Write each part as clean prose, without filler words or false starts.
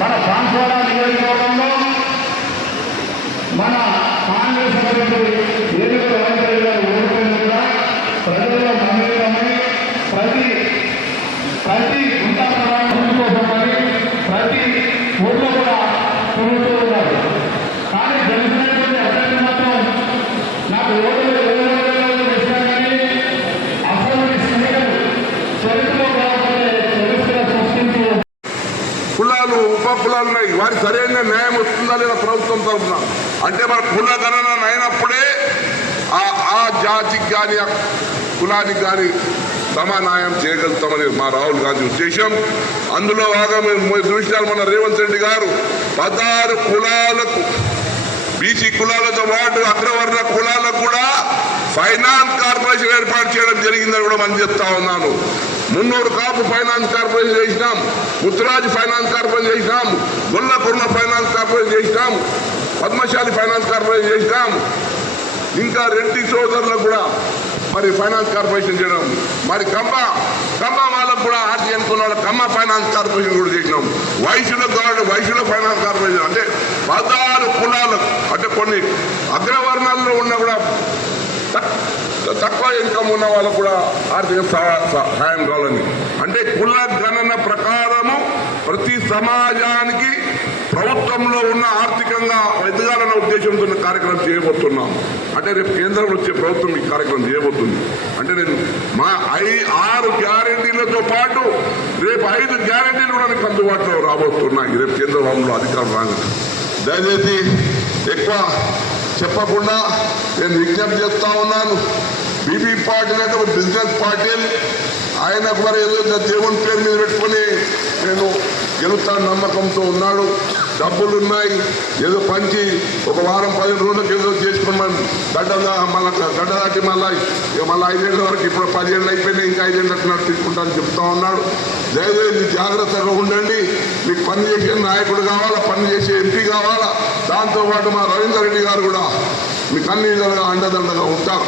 మన బాన్స్వాడ నియోజకవర్గంలో మన కాంగ్రెస్ అభ్యర్థి ఏడుగురు వెంకయ్య గారు ఓడిపోయిన కూడా ప్రజల్లో మమ్మల్ని ప్రతి గుంట కోసమని ప్రతి ఊళ్ళో కూడా తిరుగుతూ ఉన్నారు. కానీ తెలిసినటువంటి అభ్యర్థి మాత్రం నాకు ఓటులు చేసినా కానీ అసలు చరిత్రలో కాకపోతే చరిత్ర సృష్టించి కులాలు ఉప కులాలు ఉన్నాయి. వారి సరైన న్యాయం వస్తుందా లేదా ప్రభుత్వం తరఫున అంటే మన కుల గణన అయినప్పుడే ఆ జాతికి కానీ ఆ కులానికి కానీ సమాన్యాయం చేయగలుగుతామని మా రాహుల్ గాంధీ ఉద్దేశం. అందులో భాగంగా మీరు చూసినారు మన రేవంత్ రెడ్డి గారు 16 కులాలకు బీసీ కులాలతో పాటు అగ్రవర్ణ కులాలకు కూడా ఫైనాన్స్ కార్పొరేషన్ ఏర్పాటు చేయడం జరిగిందని కూడా మనం చెప్తా ఉన్నాను. మున్నూరు కాపు ఫైనాన్స్ కార్పొరేషన్ చేసినాం, ఉత్తరాజు ఫైనాన్స్ కార్పొరేషన్ చేసినాం, గొల్లకుర్మ ఫైనాన్స్ కార్పొరేషన్ చేసినాం, పద్మశాలి ఫైనాన్స్ కార్పొరేషన్ చేసినాం, ఇంకా రెడ్డి సోదరులకు కూడా మరి ఫైనాన్స్ కార్పొరేషన్ చేయడం, మరి కమ్మ వాళ్ళకు కూడా ఆర్టీ అనుకున్న వాళ్ళ కమ్మ ఫైనాన్స్ కార్పొరేషన్ కూడా చేసినాం. వైశ్యులకు కావాలి వైశ్యుల ఫైనాన్స్ కార్పొరేషన్ అంటే 16 కులాలకు అంటే కొన్ని అగ్రవర్ణాల్లో ఉన్న కూడా తక్కువ ఇన్కమ్ ఉన్న వాళ్ళకు కూడా ఆర్థిక సహాయం కావాలని అంటే కుల గణన ప్రకారము ప్రతి సమాజానికి ప్రభుత్వంలో ఉన్న ఆర్థికంగా ఎదగాలన్న ఉద్దేశంతో కార్యక్రమం చేయబోతున్నాం. అంటే రేపు కేంద్రంలో వచ్చే ప్రభుత్వం ఈ కార్యక్రమం చేయబోతుంది. అంటే నేను మా 6 గ్యారెంటీలతో పాటు రేపు 5 గ్యారెంటీలు కూడా మీకు అందుబాటులో రాబోతున్నాయి రేపు కేంద్రంలో అధికారం రాగానే. దయచేసి ఎక్కువ చెప్పకుండా నేను విజ్ఞప్తి చేస్తా ఉన్నాను. బీబీ పాటిల్ అంటే ఒక బిజినెస్ పాటిల్, ఆయన కూడా ఏదో దేవుని పేరు మీద పెట్టుకొని నేను గెలుస్తాను నమ్మకంతో ఉన్నాడు. డబ్బులు ఉన్నాయి, ఏదో పంచి ఒక వారం 10 రోజులకు ఏదో చేసుకోమని గడ్డ దాటి మళ్ళీ 5 ఏళ్ళ వరకు ఇప్పుడు 10 ఏళ్ళు అయిపోయినాయి, ఇంకా 5 ఏళ్ళు అట్లా తీసుకుంటానని చెప్తా ఉన్నాడు. దయచేసి జాగ్రత్తగా ఉండండి. మీకు పని చేసే నాయకుడు కావాలా, పని చేసే ఎంపీ కావాలా. దాంతోపాటు మా రవీందర్ రెడ్డి గారు కూడా మీకు అన్ని విధాలుగా అండదండగా ఉంటారు.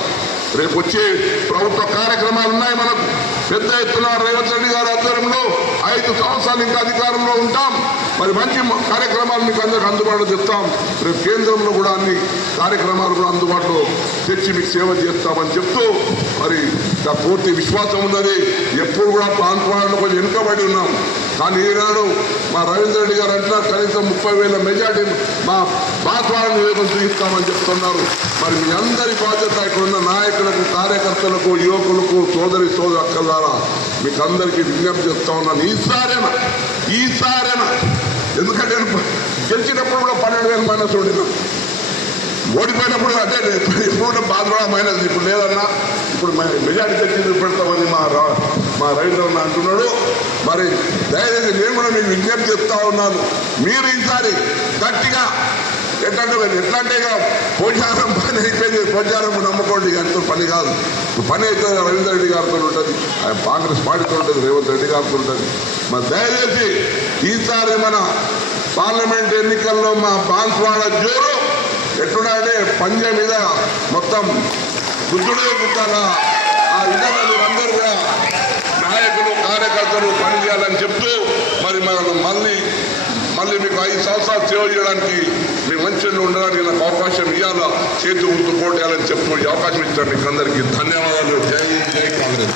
రేపు వచ్చే ప్రభుత్వ కార్యక్రమాలు ఉన్నాయి మనకు పెద్ద ఎత్తున. రేవంత్ రెడ్డి గారి ఆధ్వర్యంలో 5 సంవత్సరాలు ఇంకా అధికారంలో ఉంటాం. మరి మంచి కార్యక్రమాలు మీకు అందరికి అందుబాటులో చెప్తాం. రేపు కేంద్రంలో కూడా అన్ని కార్యక్రమాలు కూడా అందుబాటులో తెచ్చి మీకు సేవ చేస్తామని చెప్తూ మరి పూర్తి విశ్వాసం ఉన్నది. ఎప్పుడు కూడా ప్రాంతాలను కొంచెం వెనుకబడి ఉన్నాం. కానీ ఈనాడు మా రవీంద్ర రెడ్డి గారు అంటున్నారు కనీసం 30,000 మెజార్టీ మా బాధ్వాలను చూపిస్తామని చెప్తున్నారు. మరి మీ అందరి బాధ్యత ఇక్కడ ఉన్న నాయకులకు, కార్యకర్తలకు, యువకులకు, సోదరి అక్కలారా మీకు అందరికీ విజ్ఞప్తి చేస్తా ఉన్నాను. ఈసారైనా ఎందుకంటే గెలిచినప్పుడు కూడా 12,000 మైనస్ ఉండినా, ఓడిపోయినప్పుడు అంటే ఎప్పుడు బాధపడ మైనస్ ఇప్పుడు లేదన్నా. ఇప్పుడు మెజార్టీ తెచ్చి పెడతామని మా రవీంద్రన్న అంటున్నాడు. మరి దయచేసి నేను కూడా మీకు విజ్ఞప్తి చెప్తా ఉన్నాను. మీరు ఈసారి గట్టిగా ఎట్లంటే పోచారం పని అయిపోయింది, పోచారం నమ్ముకోండి, అంత పని కాదు. పని అయితే రవీంద్ర రెడ్డి గారితో ఉంటుంది, కాంగ్రెస్ పార్టీతో ఉంటుంది, రేవంత్ రెడ్డి గారితో ఉంటుంది. మరి దయచేసి ఈసారి మన పార్లమెంట్ ఎన్నికల్లో మా బాన్స్వాడ జోరు ఎట్లుంటే పంజా మీద మొత్తం బుద్ధుడే పుట్టాలా ఆ విధంగా మీరందరూ కూడా నాయకులు, కార్యకర్తలు పనిచేయాలని చెప్తూ మరి మనం మళ్ళీ మీకు 5 సంవత్సరాలు సేవ చేయడానికి మీ మంచిగా ఉండడానికి నాకు అవకాశం ఇవ్వాలా, చేతి గుర్తు పోటీయాలని చెప్తూ ఈ అవకాశం ఇచ్చాను. మీకు అందరికీ ధన్యవాదాలు. జై కాంగ్రెస్.